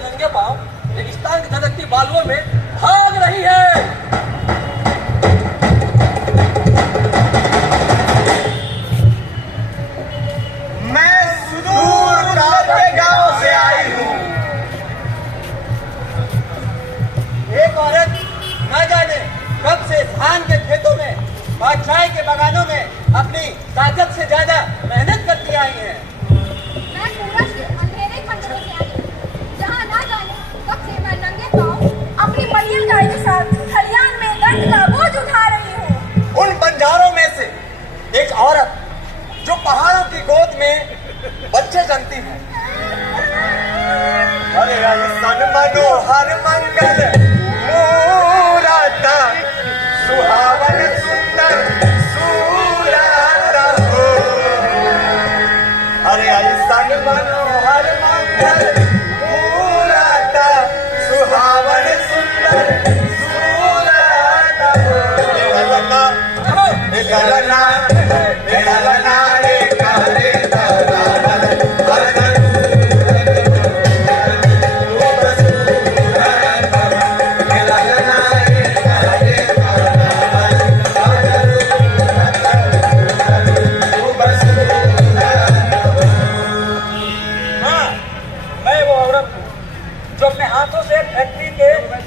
नंगे पांव रेगिस्तान की धधकती बालुओं में भाग रही है। मैं सुदूर के गांव से आई हूँ। एक औरत न जाने कब से धान के खेतों में और चाय के बगानों में अपनी ताकत से ज्यादा मेहनत करती आई है। मैं सूरज के अंधेरे खंडरों से आई हूँ, जहाँ ना जाने कब से मैं नंगे पांव अपनी मरियम गाय के साथ खलियान में दंड का बोझ उठा रही हूँ। उन बंजारों में से एक औरत जो पहाड़ों की गोद में बच्चे जनती है। अरे सन मनोहर मंगल मूरत सुहावन सुंदर सूरत हो। अरे सन मनोहर मंगल मूरत सुहावन सुंदर सूरत हो। गलना गलना रे काले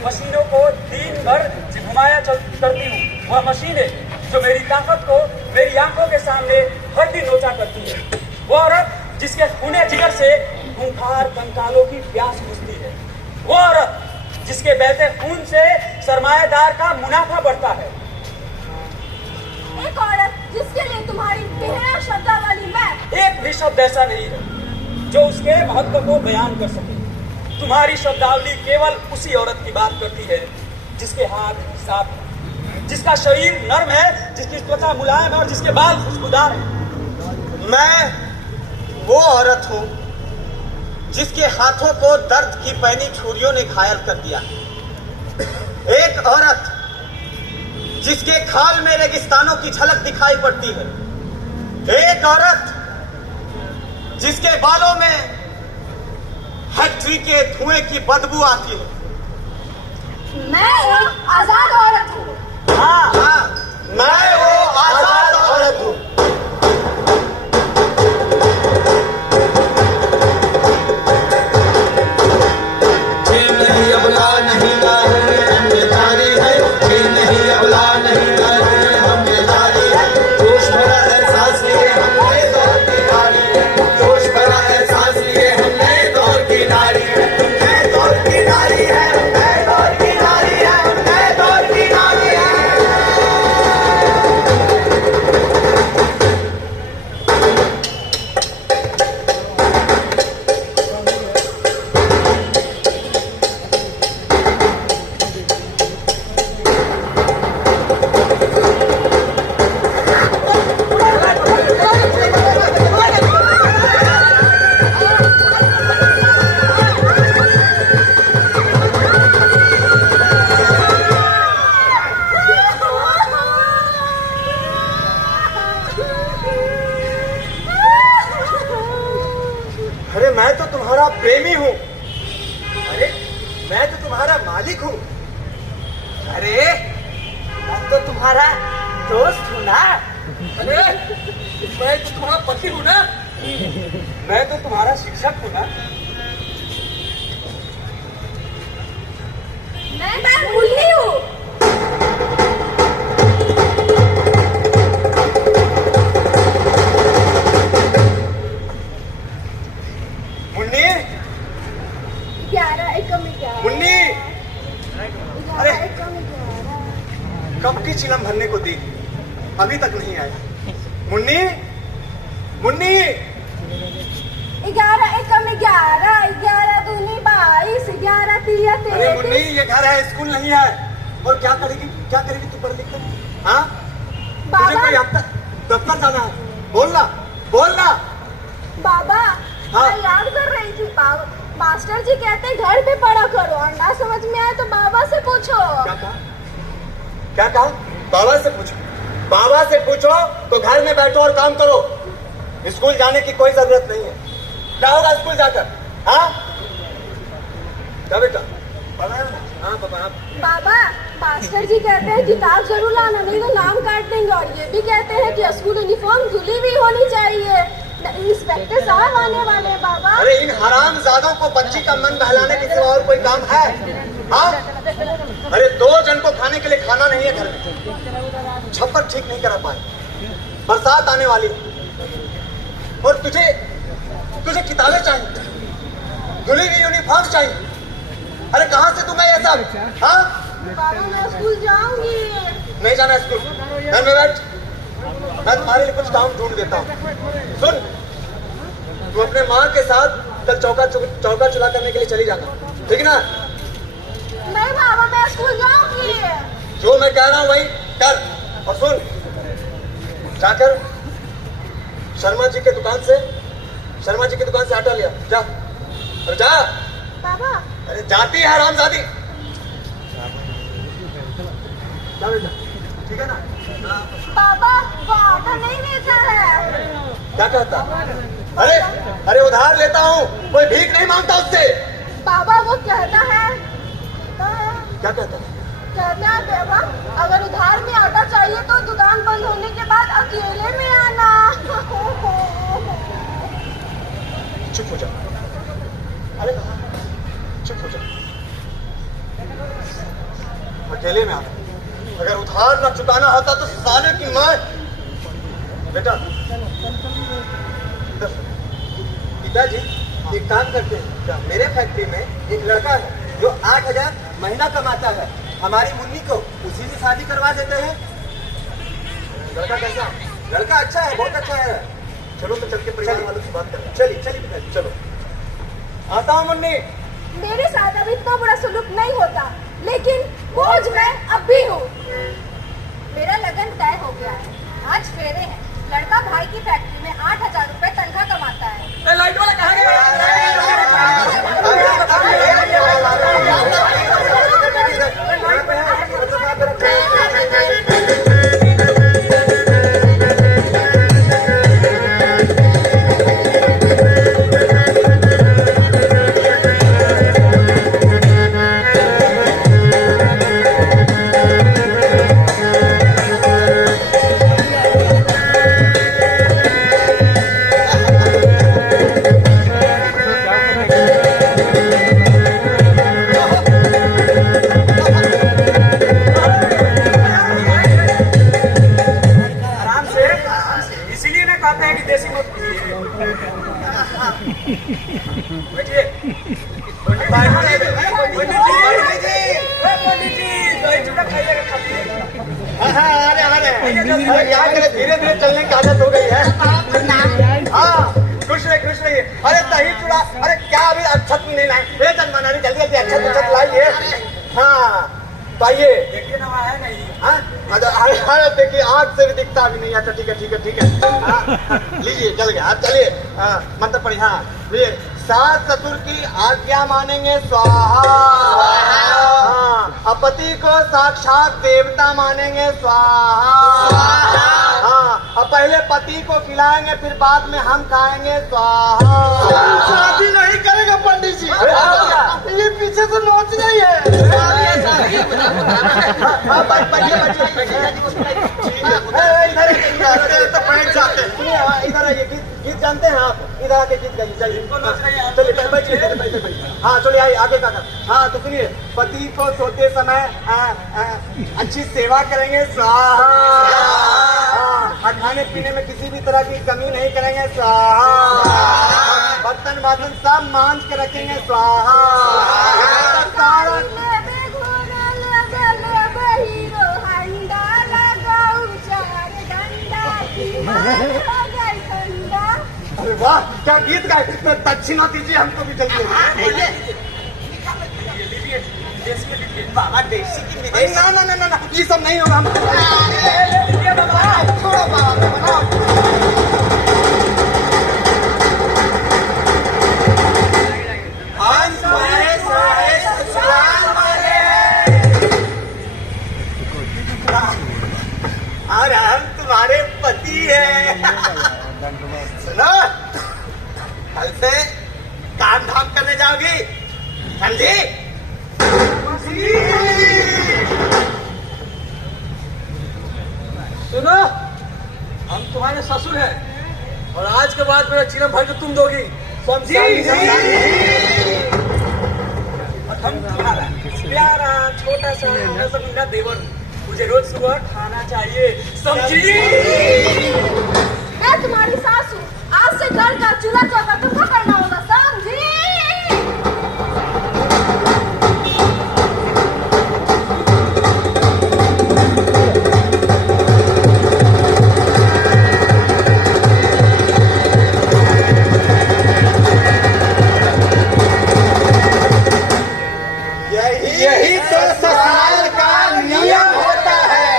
मशीनों को दिन भर घुमाया करती हूँ। वह मशीनें जो मेरी ताकत को मेरी आंखों के सामने हर दिन नोचा करती है। वो औरत जिसके खूने जिगर से खूंखार कंकालों की प्यास बुझती है। वो औरत जिसके बहते खून से सरमायादार का मुनाफा बढ़ता है। एक औरत जिसके लिए तुम्हारी गहरा श्रद्धा वाली मैं एक भी शब्द ऐसा नहीं है जो उसके महत्व को बयान कर सके। तुम्हारी शब्दावली केवल उसी औरत की बात करती है जिसके हाथ साफ है, जिसका शरीर नर्म है, जिसकी त्वचा मुलायम है और जिसके बाल खुशबूदार हैं। मैं वो औरत हूँ जिसके हाथों को दर्द की पैनी छुरियों ने घायल कर दिया। एक औरत जिसके खाल में रेगिस्तानों की झलक दिखाई पड़ती है। एक औरत जिसके बालों में फैक्ट्री के धुएं की बदबू आती है। मैं एक आजाद औरत हूँ। हाँ, मैं वो आजाद औरत हूँ। नहीं अबला नहीं ना हम बेचारी है, नहीं अबला नहीं ना हम बेचारी है। जोश भरा एहसास लिए हमने दौर की नारी है, जोश भरा एहसास लिए हमने दौर की नारी है। मैं दौर की नारी है, मैं दौर की नारी है, मैं दौर की नारी है। अरे मैं तो तुम्हारा प्रेमी हूँ। अरे मैं तो तुम्हारा मालिक हूँ। अरे मैं तो तुम्हारा दोस्त हूँ ना। अरे मैं तो तुम्हारा पति हूँ ना। मैं तो तुम्हारा शिक्षक हूँ ना। मैं मुल्ली हूँ। मुन्नी, 11 एकम 11। मुन्नी, 11 एकम 11। कब की चिलम भरने को दी, अभी तक नहीं आया। मुन्नी, मुन्नी, 11 एकम 11, 11 दूनी 22, 11 तिया अरे मुन्नी 33। ये घर है, स्कूल नहीं है। और क्या करेगी तू पढ़ लिख कर? हाँ, तुझे बाबा, कोई अब तक दफ्तर जाना है? बोलना, बोलना। बाबा, हाँ? मैं याद कर रही थी। मास्टर जी कहते हैं घर पे पढ़ा करो, और ना समझ में आए तो बाबा से पूछो। क्या कहा? क्या कहा? बाबा से पूछो। बाबा से पूछो तो घर में बैठो और काम करो। स्कूल जाने की कोई जरूरत नहीं है। क्या होगा स्कूल जाकर? हाँ, आप बाबा, मास्टर जी कहते हैं किताब जरूर लाना, नहीं तो नाम काट देंगे। और ये भी कहते हैं कि स्कूल यूनिफॉर्म धुली हुई होनी चाहिए। इंस्पेक्टर साहब आने वाले हैं बाबा। अरे इन हरामजादों को बच्ची का मन बहलाने के सिवा और कोई काम है? हाँ, अरे 2 जन को खाने के लिए खाना नहीं है घर में, छप्पर ठीक नहीं करा पाए, बरसात आने वाली, और तुझे किताबें चाहिए, धुली हुई यूनिफॉर्म चाहिए। अरे कहाँ से तुम्हें ये सब? हाँ बाबा, मैं स्कूल जाऊंगी। नहीं जाना स्कूल, घर में बैठ, मैं तुम्हारे लिए कुछ काम ढूंढ देता हूँ। सुन, तू अपने माँ के साथ कल चौका चुला करने के लिए चली जाना, ठीक है ना? नहीं बाबा, मैं स्कूल जाऊंगी। जो मैं कह रहा हूँ वही कर। और सुन, जाकर शर्मा जी की दुकान से आटा लिया, जा। अरे जा बाबा, अरे जाती है हरामजादी, ठीक है ना? बाबा वो आटा नहीं देता है। क्या कहता? अरे उधार लेता हूँ, कोई भीख नहीं मांगता उससे। बाबा वो कहता है क्या कहता? कहता है बाबा, अगर उधार में आटा चाहिए तो दुकान बंद होने के बाद अकेले में आना। चुप हो जा, अरे चुप हो जा, अकेले में आना। अगर उधार न चुकाना होता तो साले की माँ। बेटा पिताजी एक काम करते हैं, मेरे फैक्ट्री में एक लड़का है जो 8,000 महीना कमाता है, हमारी मुन्नी को उसी से शादी करवा देते हैं। लड़का कैसा? लड़का अच्छा है, बहुत अच्छा है। चलो तो चल के परिवार वालों से बात करें। चलिए पिताजी चलो। आता हूँ मुन्नी। मेरे साथ अब इतना बड़ा सुलूक नहीं होता, लेकिन बोझ मैं अब भी हूँ। मेरा लगन तय हो गया है, आज फेरे हैं। लड़का भाई की फैक्ट्री में 8,000 रुपए तनख्वाह कमाता है। लाइट वाला कहाँ गया? धीरे धीरे चलने की आदत हो गई है। हाँ, खुश रहिए। अरे दही चूड़ा, अरे क्या अभी अक्षत नहीं लाए? जन्माना नहीं, जल्दी अक्षत लाइए। हाँ तो आइए, देखिए ना है नहीं। हाँ देखिए, आँख से भी दिखता अभी नहीं। अच्छा ठीक है। लीजिए, चल गया। चलिए मंत्र पढ़िए। हाँ लीजिए। सास ससुर की आज्ञा मानेंगे स्वाहा। हाँ, पति को साक्षात देवता मानेंगे स्वाहा। हाँ, अब पहले पति को खिलाएंगे, फिर बाद में हम खाएंगे स्वाहा। शादी नहीं करेगा पंडित जी, ये पीछे से नोच रही है। इधर तो बैठ जाते हैं। इधर आइए, गीत जानते हैं आप? इधर आके गीत गाइए। चलिए बैठिए। हाँ चलिए आइए, आगे का। हाँ तो सुनिए, पति को सोते समय अच्छी सेवा करेंगे स्वाहा। खाने पीने में किसी भी तरह की कमी नहीं करेंगे स्वाहा। बर्तन बासन सब मांझ के रखेंगे स्वाहा। अरे वाह, क्या गीत गाए। तो दक्षिणा दीजिए हमको भी। जल्दी बाबा, देसी की विदेश। ना, ये सब नहीं होगा। हम तुम्हारे सारे ससुराल वाले और हम तुम्हारे पति हैं। सुनो, कल से काम धाम करने जाओगी, समझी? तुम्हारे ससुर है और आज के बाद मेरा चिलम भर के तुम दोगी, समझी? और हम तुम्हारा प्यारा छोटा सा मुन्ना देवर, मुझे रोज सुबह खाना चाहिए, समझी? मैं तुम्हारी सास हूँ, आज से घर का चूल्हा चौका तुमको करना होगा, समझी? यही तो ससुराल का नियम होता है।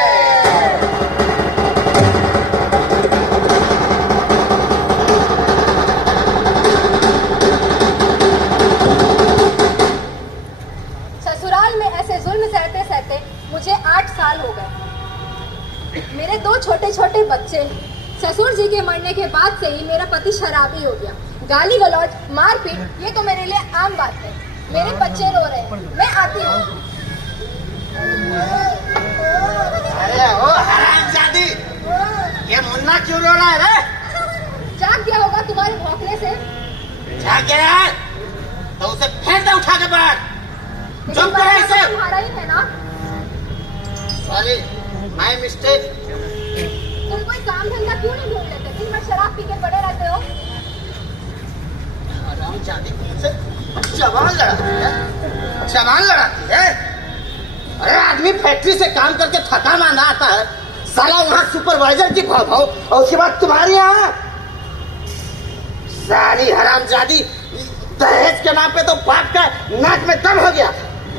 ससुराल में ऐसे जुल्म सहते सहते मुझे 8 साल हो गए। मेरे 2 छोटे छोटे बच्चे। ससुर जी के मरने के बाद से ही मेरा पति शराबी हो गया। गाली गलौज, मारपीट, ये तो मेरे लिए आम बात है। मेरे बच्चे रो रहे हैं, मैं आती हूँ। अरे ओ हरामजादी, ये मुन्ना क्यों रो रहा है रे? जाग गया होगा तुम्हारे भौंकने से। जाग गया है तो उसे फेंक दे उठा के बाहर। चुप करो इसे। तुम्हारा ही है ना? Sorry, my mistake. तुम कोई काम धंधा क्यों नहीं ढूंढ लेते? दिन भर शराब पी के पड़े रहते हो। हरामजादी तुमसे जवान लड़ाती है, जवान लड़ाती है। अरे आदमी फैक्ट्री से काम करके थका मांदा आता है, साला वहाँ सुपरवाइजर की भाव और उसके बाद तुम्हारे यहाँ सारी हरामजादी। दहेज के नाम पे तो बाप का नाक में दम हो गया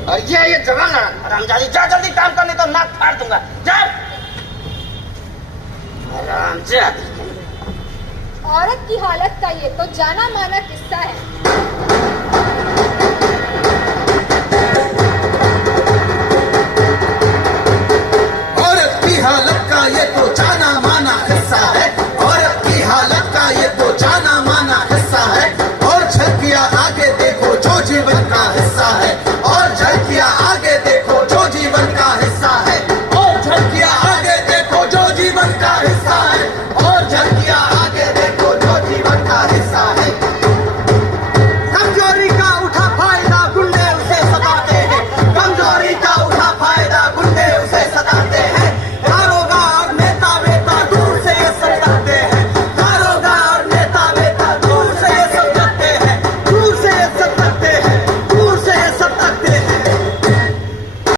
और ये जवान लड़ा हरामजादी। जा जल्दी काम करने तो नाक फाड़ दूंगा, जा। हरामजादी। औरत की हालत का ये तो जाना माना किस्सा है।